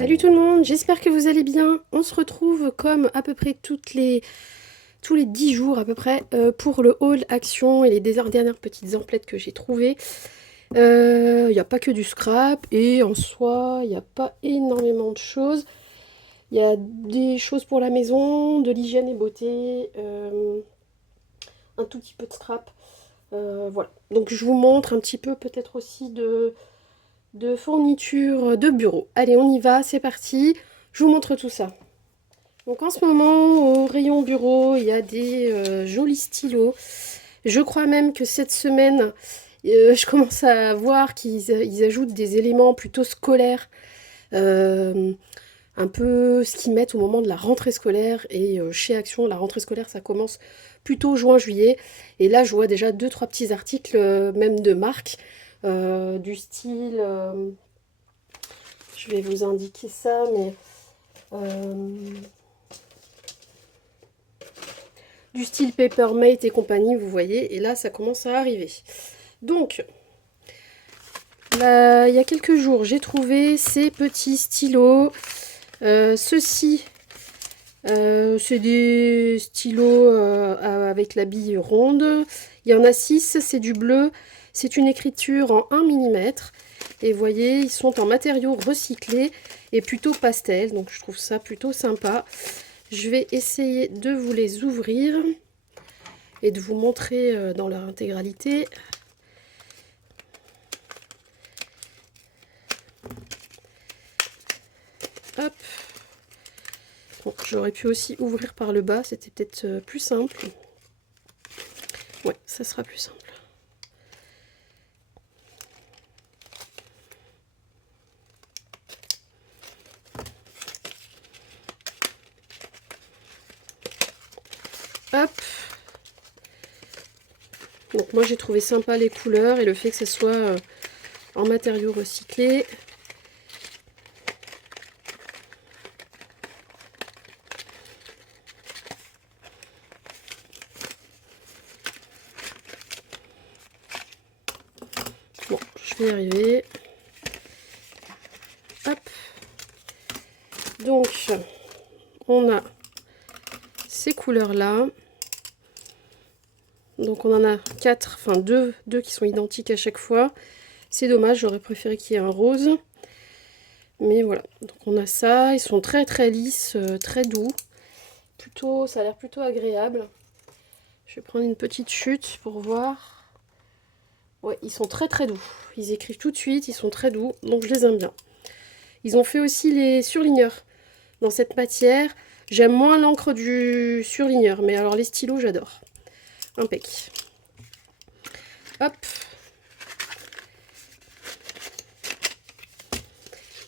Salut tout le monde, j'espère que vous allez bien. On se retrouve comme à peu près tous les 10 jours à peu près pour le haul action et les dernières petites emplettes que j'ai trouvées. Il n'y a pas que du scrap et en soi, il n'y a pas énormément de choses. Il y a des choses pour la maison, de l'hygiène et beauté, un tout petit peu de scrap. Voilà, donc je vous montre un petit peu peut-être aussi de fournitures de bureau. Allez, on y va, c'est parti. Je vous montre tout ça. Donc en ce moment, au rayon bureau, il y a des jolis stylos. Je crois même que cette semaine, je commence à voir qu'ils ajoutent des éléments plutôt scolaires. euh, un peu ce qu'ils mettent au moment de la rentrée scolaire. Et chez Action, la rentrée scolaire, ça commence plutôt juin-juillet. Et là, je vois déjà deux, trois petits articles, même de marque, du style... je vais vous indiquer ça, mais... du style Papermate et compagnie, vous voyez, et là ça commence à arriver. Donc, là, il y a quelques jours, j'ai trouvé ces petits stylos. Ceux-ci, c'est des stylos avec la bille ronde. Il y en a 6, c'est du bleu, c'est une écriture en 1 mm. Et vous voyez, ils sont en matériaux recyclés et plutôt pastel, donc je trouve ça plutôt sympa. Je vais essayer de vous les ouvrir et de vous montrer dans leur intégralité. Hop. Bon, j'aurais pu aussi ouvrir par le bas, c'était peut-être plus simple. Ouais, ça sera plus simple. Hop. Donc moi j'ai trouvé sympa les couleurs et le fait que ce soit en matériaux recyclés. Bon, je vais y arriver. Hop. Donc, on a ces couleurs-là. Donc on en a 4, enfin 2 qui sont identiques à chaque fois. C'est dommage, j'aurais préféré qu'il y ait un rose. Mais voilà, donc on a ça. Ils sont très très lisses, très doux. Plutôt, ça a l'air plutôt agréable. Je vais prendre une petite chute pour voir. Ouais, ils sont très très doux. Ils écrivent tout de suite, ils sont très doux, donc je les aime bien. Ils ont fait aussi les surligneurs dans cette matière. J'aime moins l'encre du surligneur, mais alors les stylos, j'adore. Impec. Hop.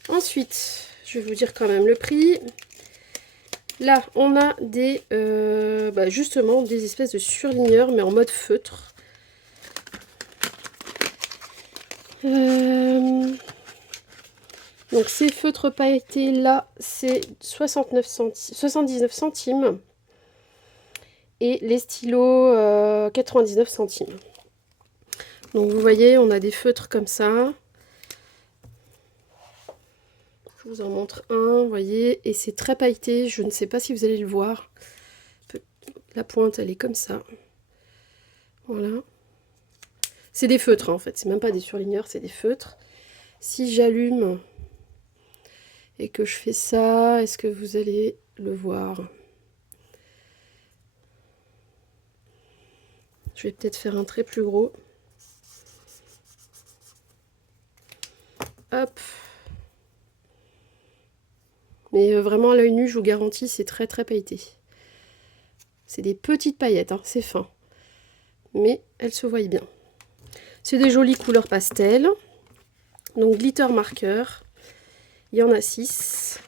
Ensuite, je vais vous dire quand même le prix. Là, on a des, justement, des espèces de surligneurs, mais en mode feutre. Donc ces feutres pailletés là, c'est 79 centimes. Et les stylos, 99 centimes. Donc vous voyez, on a des feutres comme ça. Je vous en montre un, vous voyez, et c'est très pailleté. Je ne sais pas si vous allez le voir. La pointe, elle est comme ça. Voilà. C'est des feutres, hein, en fait. C'est même pas des surligneurs, c'est des feutres. Si j'allume et que je fais ça, est-ce que vous allez le voir? Je vais peut-être faire un trait plus gros. Hop. Mais vraiment à l'œil nu, je vous garantis, c'est très très pailleté. C'est des petites paillettes, hein, c'est fin. Mais elles se voient bien. C'est des jolies couleurs pastel. Donc glitter marqueur. Il y en a 6.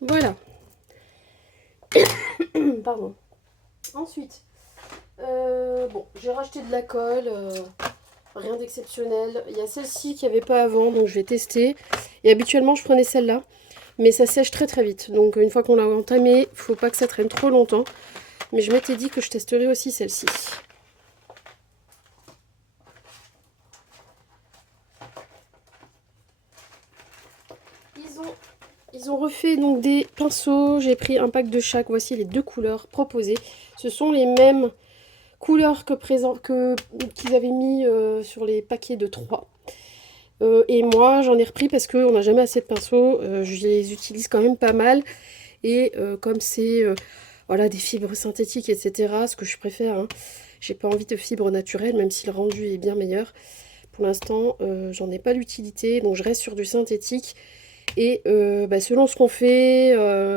Voilà. Pardon. Ensuite, bon, j'ai racheté de la colle. Rien d'exceptionnel. Il y a celle-ci qu'il n'y avait pas avant, donc je vais tester. Et habituellement, je prenais celle-là. Mais ça sèche très très vite. Donc une fois qu'on l'a entamé, il ne faut pas que ça traîne trop longtemps. Mais je m'étais dit que je testerais aussi celle-ci. Ils ont refait donc des pinceaux. J'ai pris un pack de chaque. Voici les 2 couleurs proposées. Ce sont les mêmes couleurs qu'ils avaient mis sur les paquets de 3. Et moi, j'en ai repris parce qu'on n'a jamais assez de pinceaux. Je les utilise quand même pas mal. Et comme c'est voilà, des fibres synthétiques, etc., ce que je préfère, hein, j'ai pas envie de fibres naturelles, même si le rendu est bien meilleur. Pour l'instant, j'en ai pas l'utilité, donc je reste sur du synthétique. Et selon ce qu'on fait,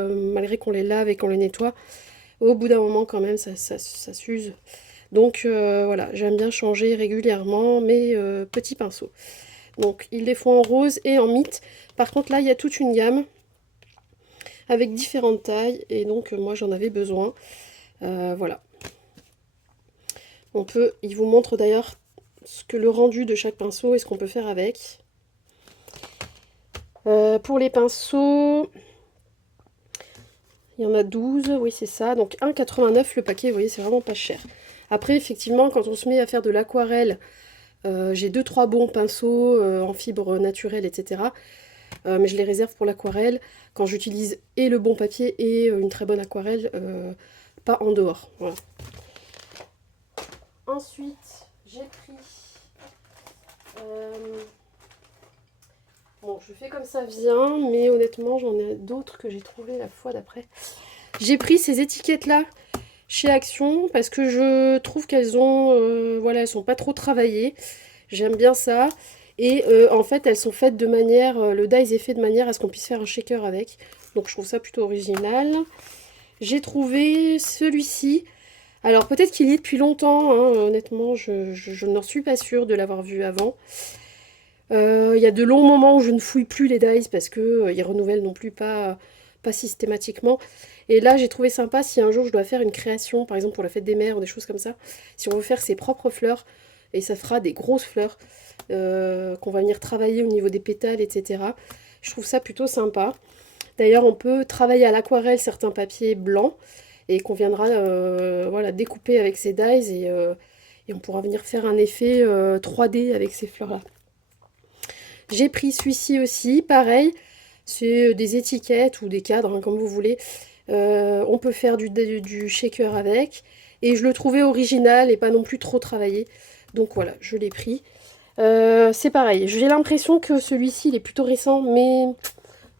malgré qu'on les lave et qu'on les nettoie, au bout d'un moment quand même ça s'use. Donc voilà, j'aime bien changer régulièrement mes petits pinceaux. Donc ils les font en rose et en mite. Par contre là il y a toute une gamme avec différentes tailles et donc moi j'en avais besoin. Voilà. Il vous montre d'ailleurs le rendu de chaque pinceau et ce qu'on peut faire avec. Pour les pinceaux, il y en a 12, oui c'est ça, donc 1,89 le paquet, vous voyez c'est vraiment pas cher. Après effectivement quand on se met à faire de l'aquarelle, j'ai 2-3 bons pinceaux en fibre naturelle, etc. Mais je les réserve pour l'aquarelle quand j'utilise et le bon papier et une très bonne aquarelle, pas en dehors. Voilà. Ensuite, j'ai pris... Bon, je fais comme ça vient, mais honnêtement, j'en ai d'autres que j'ai trouvé la fois d'après. J'ai pris ces étiquettes-là chez Action parce que je trouve qu'elles ont... voilà, elles sont pas trop travaillées. J'aime bien ça. Et en fait, elles sont faites de manière... le dies est fait de manière à ce qu'on puisse faire un shaker avec. Donc, je trouve ça plutôt original. J'ai trouvé celui-ci. Alors, peut-être qu'il y est depuis longtemps. Hein, honnêtement, je n'en suis pas sûre de l'avoir vu avant. Il y a de longs moments où je ne fouille plus les dies parce qu'ils renouvellent non plus pas systématiquement. Et là, j'ai trouvé sympa si un jour je dois faire une création, par exemple pour la fête des mères ou des choses comme ça. Si on veut faire ses propres fleurs, et ça fera des grosses fleurs qu'on va venir travailler au niveau des pétales, etc. Je trouve ça plutôt sympa. D'ailleurs, on peut travailler à l'aquarelle certains papiers blancs et qu'on viendra voilà, découper avec ces dies et on pourra venir faire un effet 3D avec ces fleurs-là. J'ai pris celui-ci aussi, pareil, c'est des étiquettes ou des cadres, hein, comme vous voulez. On peut faire du shaker avec. Et je le trouvais original et pas non plus trop travaillé. Donc voilà, je l'ai pris. C'est pareil, j'ai l'impression que celui-ci il est plutôt récent, mais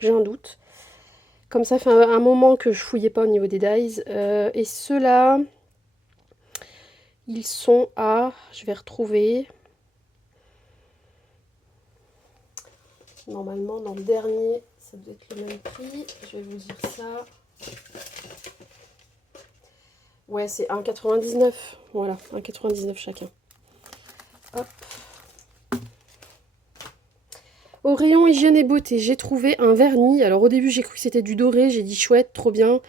j'ai un doute. Comme ça fait un moment que je fouillais pas au niveau des dies. Et ceux-là, ils sont à... Je vais retrouver... Normalement, dans le dernier, ça doit être le même prix. Je vais vous dire ça. Ouais, c'est 1,99. Voilà, 1,99 chacun. Hop. Au rayon hygiène et beauté, j'ai trouvé un vernis. Alors au début, j'ai cru que c'était du doré. J'ai dit chouette, trop bien.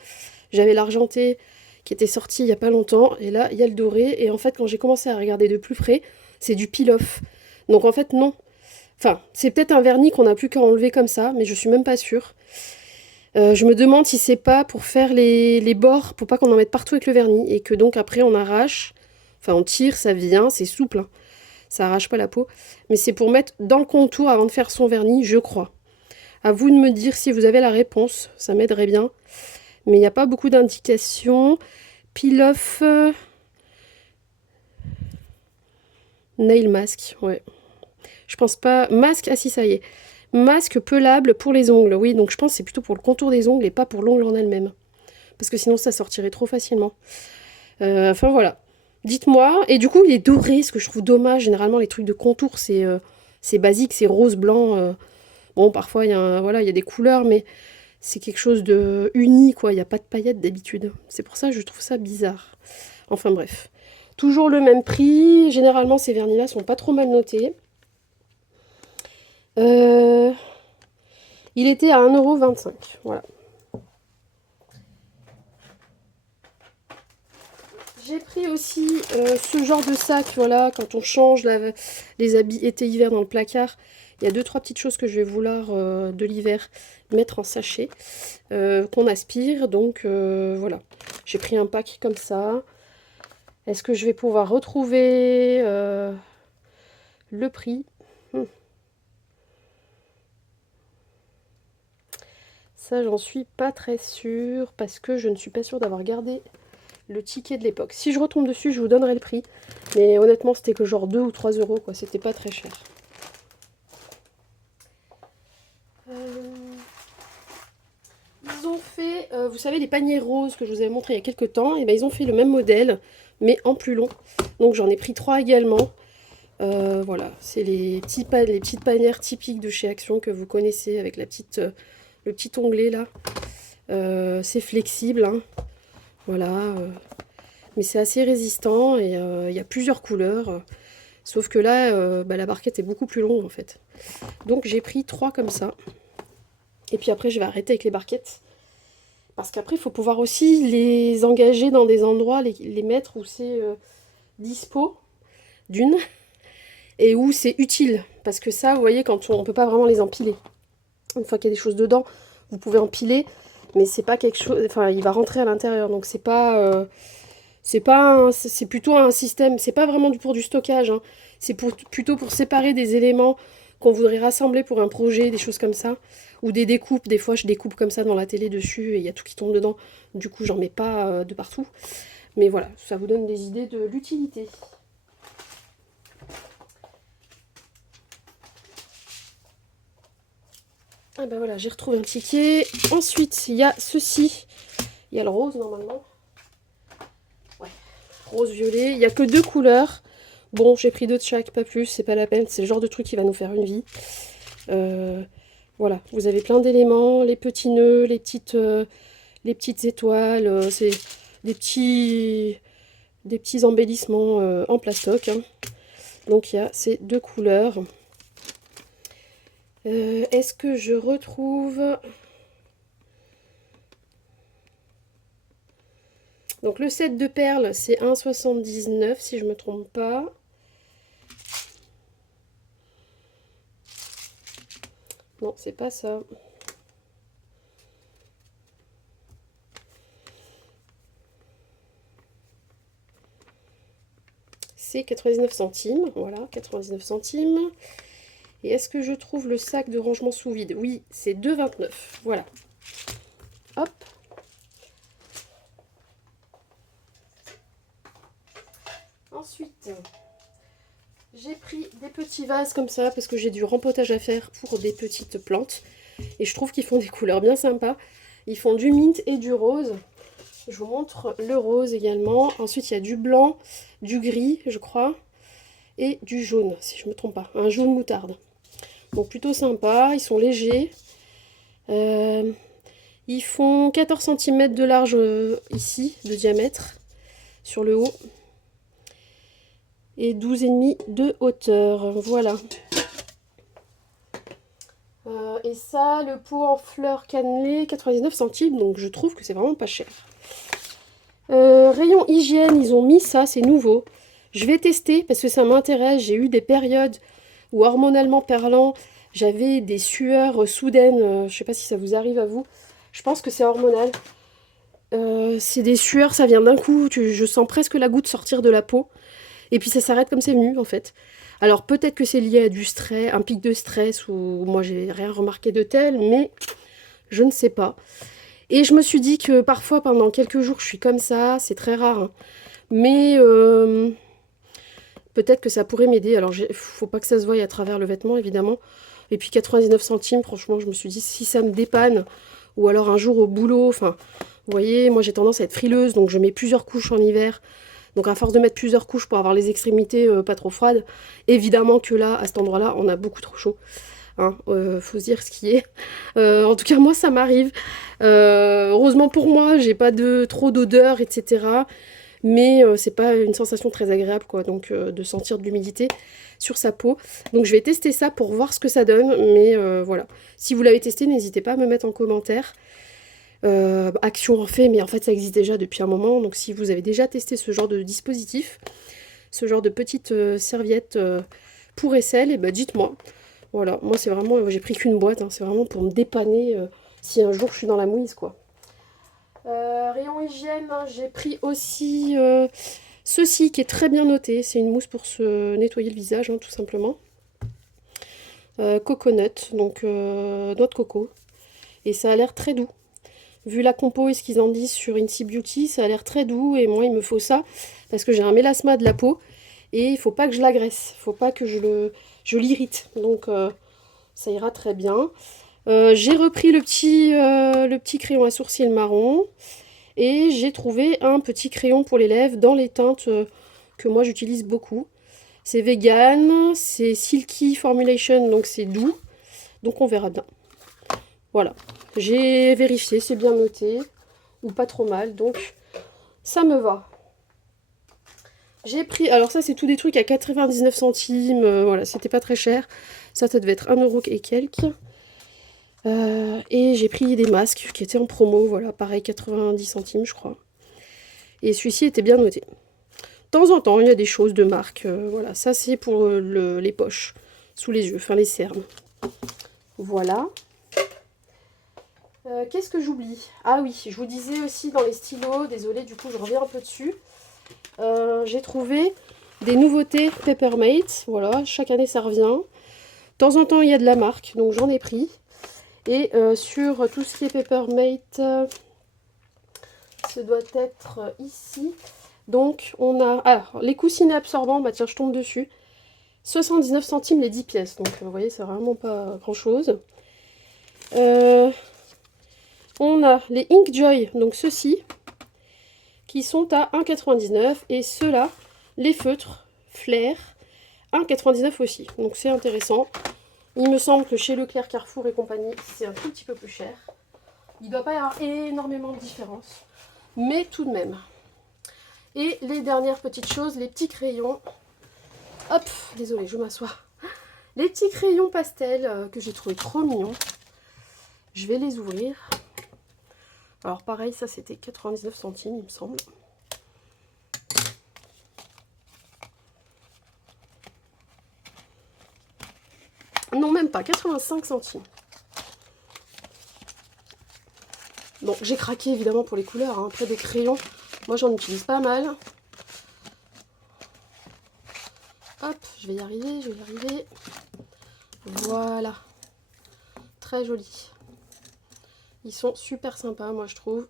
J'avais l'argenté qui était sorti il n'y a pas longtemps. Et là, il y a le doré. Et en fait, quand j'ai commencé à regarder de plus près, c'est du peel-off. Donc en fait, non. Enfin, c'est peut-être un vernis qu'on n'a plus qu'à enlever comme ça, mais je suis même pas sûre. Je me demande si c'est pas pour faire les bords, pour pas qu'on en mette partout avec le vernis, et que donc après on arrache, enfin on tire, ça vient, c'est souple, hein. Ça arrache pas la peau, mais c'est pour mettre dans le contour avant de faire son vernis, je crois. À vous de me dire si vous avez la réponse, ça m'aiderait bien. Mais il n'y a pas beaucoup d'indications. Peel-off... Nail mask, ouais. Je pense pas... Masque, ah si, ça y est. Masque pelable pour les ongles. Oui, donc je pense que c'est plutôt pour le contour des ongles et pas pour l'ongle en elle-même. Parce que sinon, ça sortirait trop facilement. Enfin, voilà. Dites-moi. Et du coup, il est doré, ce que je trouve dommage. Généralement, les trucs de contour, c'est basique, c'est rose, blanc. Bon, parfois, voilà, il y a des couleurs, mais c'est quelque chose de uni, quoi. Il n'y a pas de paillettes d'habitude. C'est pour ça que je trouve ça bizarre. Enfin, bref. Toujours le même prix. Généralement, ces vernis-là sont pas trop mal notés. Il était à 1,25 €. Voilà. J'ai pris aussi ce genre de sac, voilà, quand on change les habits été-hiver dans le placard. Il y a 2-3 petites choses que je vais vouloir de l'hiver mettre en sachet, qu'on aspire. Donc voilà, j'ai pris un pack comme ça. Est-ce que je vais pouvoir retrouver le prix? Ça, j'en suis pas très sûre parce que je ne suis pas sûre d'avoir gardé le ticket de l'époque. Si je retombe dessus, je vous donnerai le prix. Mais honnêtement, c'était que genre 2 ou 3 euros, quoi. C'était pas très cher. Ils ont fait, vous savez, les paniers roses que je vous avais montré il y a quelques temps. Et ben, ils ont fait le même modèle, mais en plus long. Donc j'en ai pris 3 également. Voilà, c'est les petites panières typiques de chez Action que vous connaissez avec la le petit onglet là. C'est flexible, hein. Voilà. Mais c'est assez résistant et il y a plusieurs couleurs. Sauf que là, bah, la barquette est beaucoup plus longue en fait. Donc j'ai pris 3 comme ça. Et puis après, je vais arrêter avec les barquettes. Parce qu'après, il faut pouvoir aussi les engager dans des endroits, les mettre où c'est dispo, d'une, et où c'est utile. Parce que ça, vous voyez, quand on ne peut pas vraiment les empiler. Une fois qu'il y a des choses dedans, vous pouvez empiler, mais c'est pas quelque chose. Enfin, il va rentrer à l'intérieur, donc c'est pas. C'est plutôt un système. C'est pas vraiment pour du stockage, hein. C'est plutôt pour séparer des éléments qu'on voudrait rassembler pour un projet, des choses comme ça. Ou des découpes. Des fois, je découpe comme ça dans la télé dessus et il y a tout qui tombe dedans. Du coup, j'en mets pas de partout. Mais voilà, ça vous donne des idées de l'utilité. Ah ben voilà, j'ai retrouvé un ticket. Ensuite, il y a ceci. Il y a le rose normalement. Ouais, rose-violet. Il n'y a que 2 couleurs. Bon, j'ai pris 2 de chaque, pas plus, c'est pas la peine. C'est le genre de truc qui va nous faire une vie. Voilà, vous avez plein d'éléments, les petits nœuds, les petites étoiles. C'est des petits embellissements en plastoc, hein. Donc il y a ces 2 couleurs. Est-ce que je retrouve... Donc le set de perles, c'est 1,79 si je ne me trompe pas. Non, c'est pas ça. C'est 99 centimes. Voilà, 99 centimes. Et est-ce que je trouve le sac de rangement sous vide? Oui, c'est 2,29. Voilà. Hop. Ensuite, j'ai pris des petits vases comme ça parce que j'ai du rempotage à faire pour des petites plantes. Et je trouve qu'ils font des couleurs bien sympas. Ils font du mint et du rose. Je vous montre le rose également. Ensuite, il y a du blanc, du gris, je crois, et du jaune, si je ne me trompe pas. Un jaune moutarde. Donc plutôt sympa. Ils sont légers. Ils font 14 cm de large ici, de diamètre, sur le haut. Et 12,5 de hauteur. Voilà. Et ça, le pot en fleurs cannelées, 99 centimes. Donc je trouve que c'est vraiment pas cher. Rayon hygiène, ils ont mis ça, c'est nouveau. Je vais tester parce que ça m'intéresse. J'ai eu des périodes où, hormonalement parlant, j'avais des sueurs soudaines. Je sais pas si ça vous arrive à vous. Je pense que c'est hormonal. C'est des sueurs, ça vient d'un coup. Je sens presque la goutte sortir de la peau. Et puis ça s'arrête comme c'est venu en fait. Alors peut-être que c'est lié à du stress, un pic de stress, ou moi j'ai rien remarqué de tel, mais je ne sais pas. Et je me suis dit que parfois pendant quelques jours je suis comme ça, c'est très rare, hein. Mais peut-être que ça pourrait m'aider. Alors faut pas que ça se voie à travers le vêtement évidemment. Et puis 99 centimes, franchement je me suis dit si ça me dépanne, ou alors un jour au boulot, enfin vous voyez, moi j'ai tendance à être frileuse, donc je mets plusieurs couches en hiver. Donc à force de mettre plusieurs couches pour avoir les extrémités pas trop froides, évidemment que là, à cet endroit-là, on a beaucoup trop chaud. Hein, faut se dire ce qui est. En tout cas, moi, ça m'arrive. Heureusement pour moi, j'ai pas trop d'odeur, etc. Mais c'est pas une sensation très agréable, quoi, donc de sentir de l'humidité sur sa peau. Donc je vais tester ça pour voir ce que ça donne. Mais voilà. Si vous l'avez testé, n'hésitez pas à me mettre en commentaire. Action en fait, mais en fait ça existe déjà depuis un moment, donc si vous avez déjà testé ce genre de dispositif, ce genre de petite serviette pour aisselle, et bah dites-moi. Voilà, moi c'est vraiment, j'ai pris qu'une boîte, hein, c'est vraiment pour me dépanner si un jour je suis dans la mouise quoi. Rayon hygiène, hein, j'ai pris aussi ceci qui est très bien noté, c'est une mousse pour se nettoyer le visage, hein, tout simplement. Coconut, donc noix de coco. Et ça a l'air très doux. Vu la compo et ce qu'ils en disent sur Incy Beauty, ça a l'air très doux. Et moi, il me faut ça parce que j'ai un mélasma de la peau. Et il faut pas que je l'agresse. Il faut pas que je l'irrite. Donc, ça ira très bien. J'ai repris le petit crayon à sourcils marron. Et j'ai trouvé un petit crayon pour les lèvres dans les teintes que moi j'utilise beaucoup. C'est vegan, c'est silky formulation, donc c'est doux. Donc on verra bien. Voilà. J'ai vérifié, c'est bien noté. Ou pas trop mal, donc ça me va. J'ai pris, alors ça c'est tous des trucs à 99 centimes, voilà, c'était pas très cher. Ça devait être 1 € et quelques. Et j'ai pris des masques qui étaient en promo, voilà, pareil 90 centimes je crois. Et celui-ci était bien noté. De temps en temps, il y a des choses de marque, voilà, ça c'est pour les poches, sous les yeux, enfin les cernes. Voilà. Qu'est-ce que j'oublie? Ah oui, je vous disais aussi dans les stylos, désolée, du coup je reviens un peu dessus. J'ai trouvé des nouveautés Peppermate, voilà, chaque année ça revient. De temps en temps il y a de la marque, donc j'en ai pris. Et sur tout ce qui est Peppermate, ce doit être ici. Donc on a, alors les coussinets absorbants, bah tiens je tombe dessus. 79 centimes les 10 pièces, donc vous voyez c'est vraiment pas grand chose. On a les Inkjoy, donc ceux-ci, qui sont à 1,99 € et ceux-là, les feutres Flair, 1,99 € aussi. Donc c'est intéressant. Il me semble que chez Leclerc, Carrefour et compagnie, c'est un tout petit peu plus cher. Il ne doit pas y avoir énormément de différence, mais tout de même. Et les dernières petites choses, les petits crayons. Hop, désolée, je m'assois. Les petits crayons pastel que j'ai trouvé trop mignons. Je vais les ouvrir. Alors pareil, ça c'était 99 centimes, il me semble. Non, même pas, 85 centimes. Bon, j'ai craqué évidemment pour les couleurs. Hein. Après des crayons, moi j'en utilise pas mal. Hop, je vais y arriver, Voilà. Très joli. Ils sont super sympas, moi je trouve.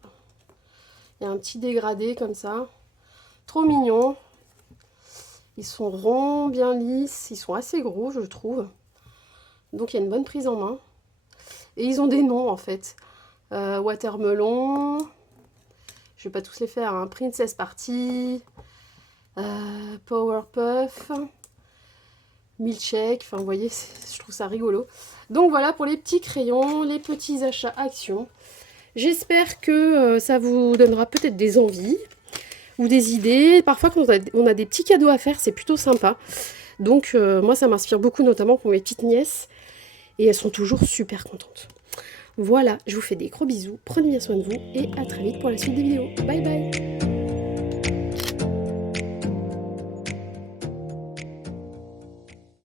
Il y a un petit dégradé comme ça. Trop mignon. Ils sont ronds, bien lisses. Ils sont assez gros, je trouve. Donc il y a une bonne prise en main. Et ils ont des noms en fait. Watermelon. Je vais pas tous les faire. Hein. Princess Party. Powerpuff. Milkshake. Enfin vous voyez, je trouve ça rigolo. Donc voilà pour les petits crayons, les petits achats Action. J'espère que ça vous donnera peut-être des envies ou des idées. Parfois quand on a des petits cadeaux à faire, c'est plutôt sympa. Donc moi ça m'inspire beaucoup, notamment pour mes petites nièces. Et elles sont toujours super contentes. Voilà, je vous fais des gros bisous. Prenez bien soin de vous et à très vite pour la suite des vidéos. Bye bye!